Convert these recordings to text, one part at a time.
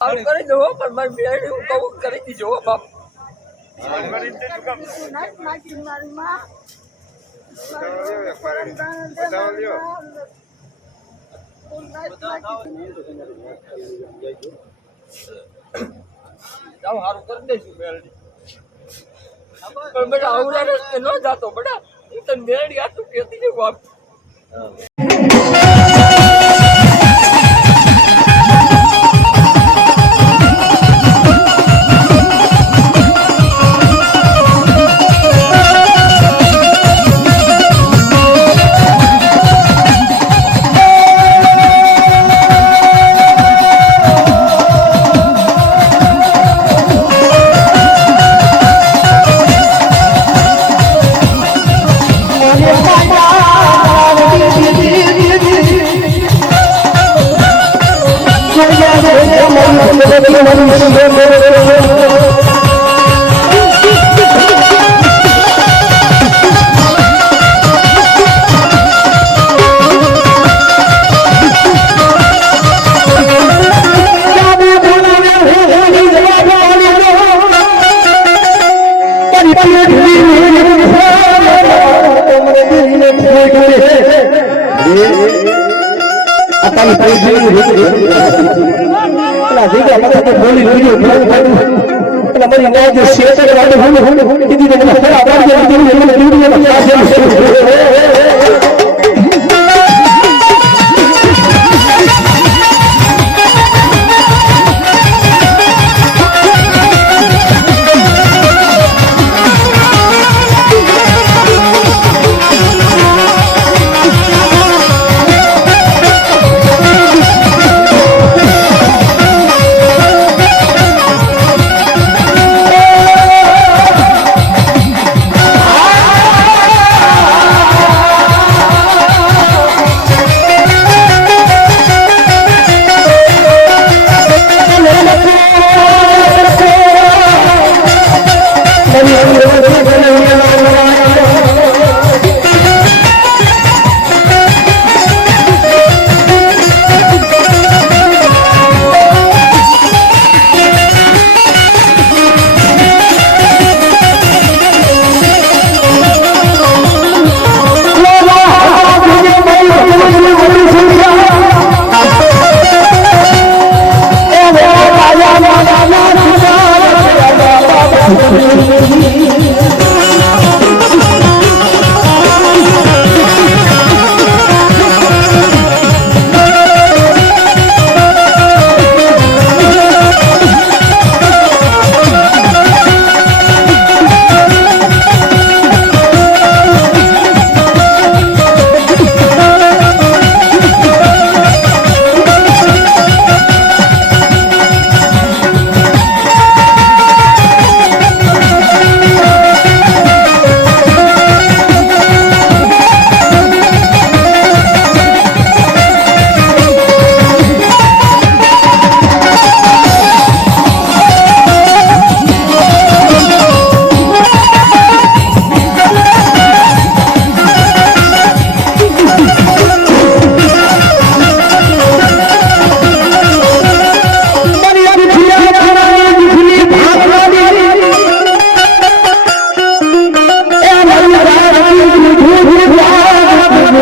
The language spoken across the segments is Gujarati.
સારું કરી દો પણ મારી બેન હું કહું કરી દીજો બાપ. સારું કરી દઈશું મેળડી પણ બેટા આવડા રસ્તે ન જાતો બેટા. હું તને મેળડી આટલું કહેતી જઉં બાપ. Hallelujah. રે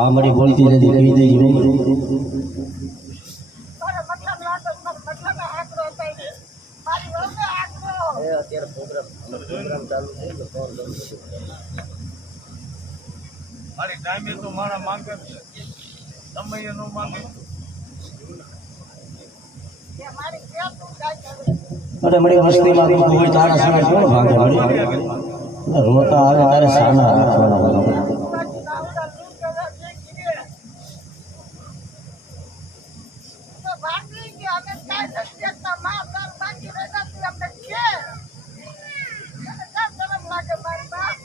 આ મારી બોલતી નથી કહી દેજો મારી ટાઈમે તો મારા માંગે જ છે. સમય નો માંગે. અરે મારી વસ્તીમાં તું હોય તારા સામે કોણ ભાગે રોતા આવે તારે સાના રાખવાના હોય. તો ભાગી ગયો અમે કાંઈ નથી દેખતા માં બાપ બાકી રહી જતી અમને છે મને કાં શરમ લાગે મારી બાપ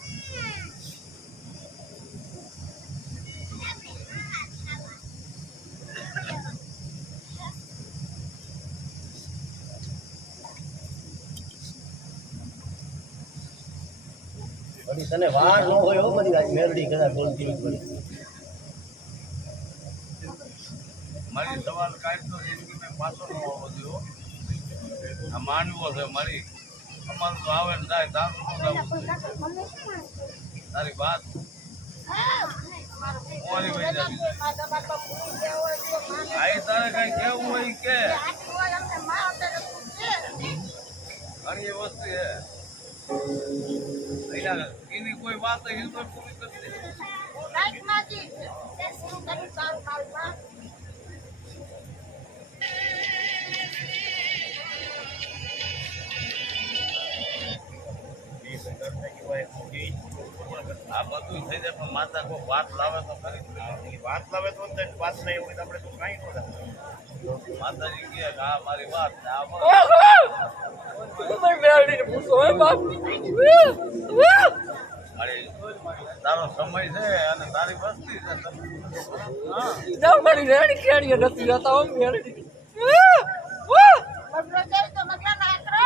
વળી તને વાર ન હોય હો બધી આજ મેરડી કદાચ બોલતી હોય. મારી સવાલ કાંઈ તો જિંદગી પાછો ન આવવો જોઈએ. આ માનવો છે મારી. અમારું તો આવે ને જાય, તારું તારી વાત. આઈ તારે કઈ કેવું હોય કે? ઘણી વસ્તુ એની કોઈ વાત પૂરી કરી વાત લાવે તો વાત લાવે તારો સમય છે અને તારી વસ્તી છે મારી રેડી કેણીએ નથી રહેતા હો મેળવી મગનો જાય તો મગના નાકરો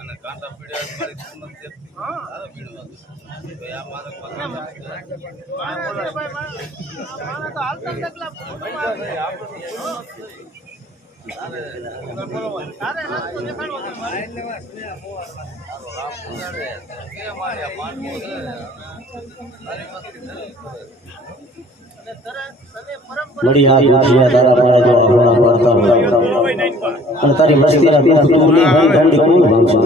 અને કાંટા પીડ્યા મારી જેટલી. તારે પીડવા દે. ભાઈ આ મારે માણસ તો હાલતા દેખાડવો છે મારે. વળી આ દુખિયા તારા મારા જેવા આપણા પડતા હોય. અને તારી મસ્તીના દુઃખ તું નહીં ભાઈ ગામડી કોણ ભાંગશે?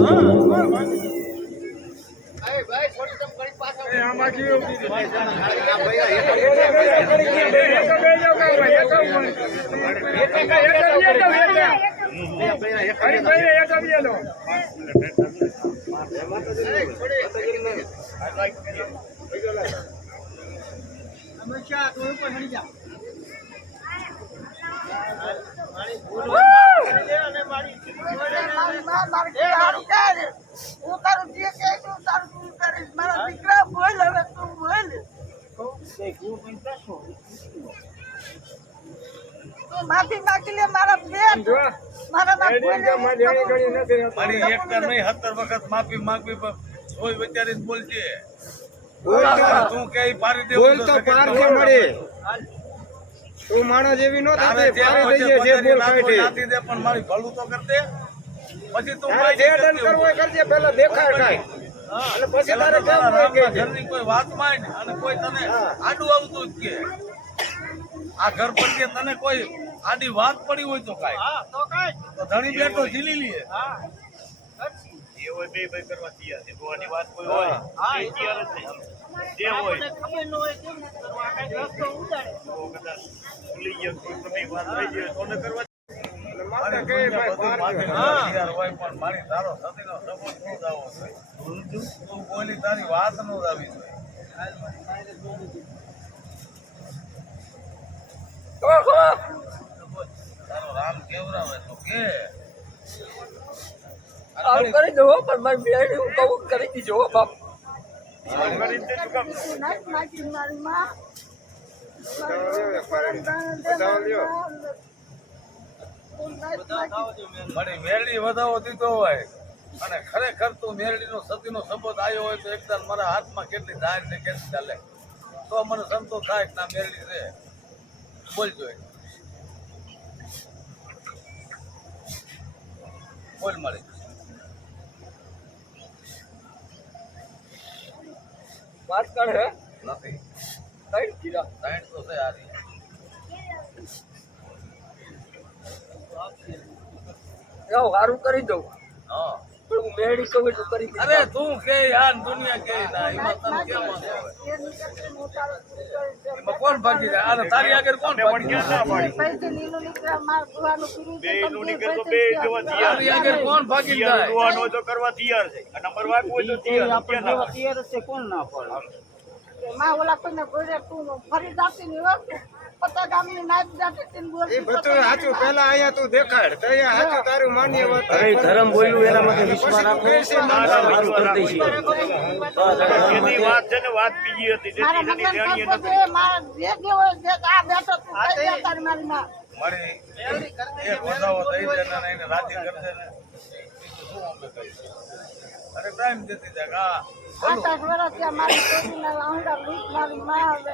હંમેશા માફી માંગી લે મારા બેન મારા માં બોલે મારી એક તો નહીં, સત્તર વખત માફી માંગવી પણ કોઈ વિચારીને બોલજે તું કે પારી દે બોલ તો પાર કે મળે. તું. માણસ એવી નો થાય જે પાર બોલ કાઢે દે પણ મારી ભલું તો કર દે. પછી તું તારે જે દંડ કરવો કરજે પહેલા દેખાય કાંઈ. અને પછી તારે કેમ હોય કે ઘરની કોઈ વાતમાં અને કોઈ તને આડું આવતું જ કે. આ ઘર પર કે તને કોઈ આડી વાત પડી હોય તો કાઈ. હા તો કાઈ. તો ધણી બેઠો ઝીલી લીએ હા. હા. એ જે હોય. ખબર ન હોય કેમ કરવું આ કાંઈક રસ્તો ઉડાડે. માતા કહે ભાઈ પાર માફી કે. તૈયાર હોય પણ મારી તારો સતીનો સપોર્ટ ન. તું કોઈની તારી વાત નો જોઈએ. તારો રામ કેવરાવે તો કે. સારું કરી દો કરી દીજો મેરડી વધાવો દીધો હોય. અને ખરેખર તું મેરડીનો સતીનો સબોધ આવ્યો હોય તો એકદમ મારા હાથમાં કેટલી ધાર છે કેટલી ચાલે. તો મને સંતોષ થાય ના મેરડી છે. બોલજો. બોલ મારી વાત કર હે. નથી. સાઈડ કીધા સાઈઠ તો છે હારી જાઓ સારું કરી દઉં. હા. કરી અરે તું કે યાર દુનિયા કે ના એમાં તને કેમ એમાં કોણ ભાગી જાય? આને તારી આગળ કોણ ભાગી જાય? પૈસે નીલું નીકળ્યા માર ભુવાનું પીરું છે, બેયનું તમે તો પૈસે બેય તૈયાર તારી આગળ કોણ ભાગી જાય? જોવાનું તો કરવા તૈયાર છે. અને નંબર વાગ હોય તો તૈયાર છે. ક્યાં ના પડે? માં ઓલા કોઈને બોલે તું ફરી જાતી ની વસ્તુ ધર્મ બોલ્યું એના માટે વિશ્વાસ રાખો. વાત છે ને વાત બીજી હતી મારા એક વધાવો થઈ જાય ને એને રાજી કરી દે ને. શું અમે કહીએ અરે ટાઈમ જતી જાય હા. આઠ આઠ વર્ષ મારી છોકરીના લાંગા લૂંટ મારી માં આવે.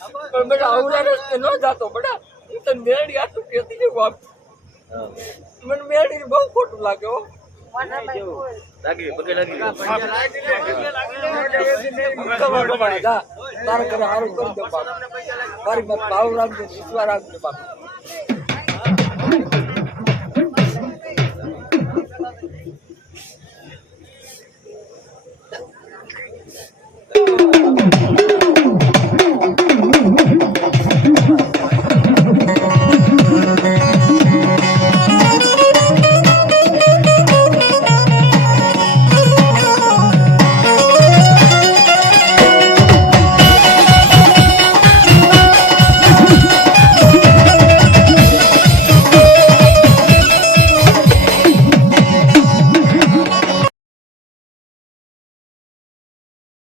પણ બેટા રસ્તે ન જાતો બેટા. હું તને મેળી આટલું કહેતી કે બાપ મને મેળી બહુ ખોટું લાગે હો. જા તારા ઘરે સારું કરી દે બાપ મારી બાપ ભાવ રાખજો વિશ્વા રાખજો બાપ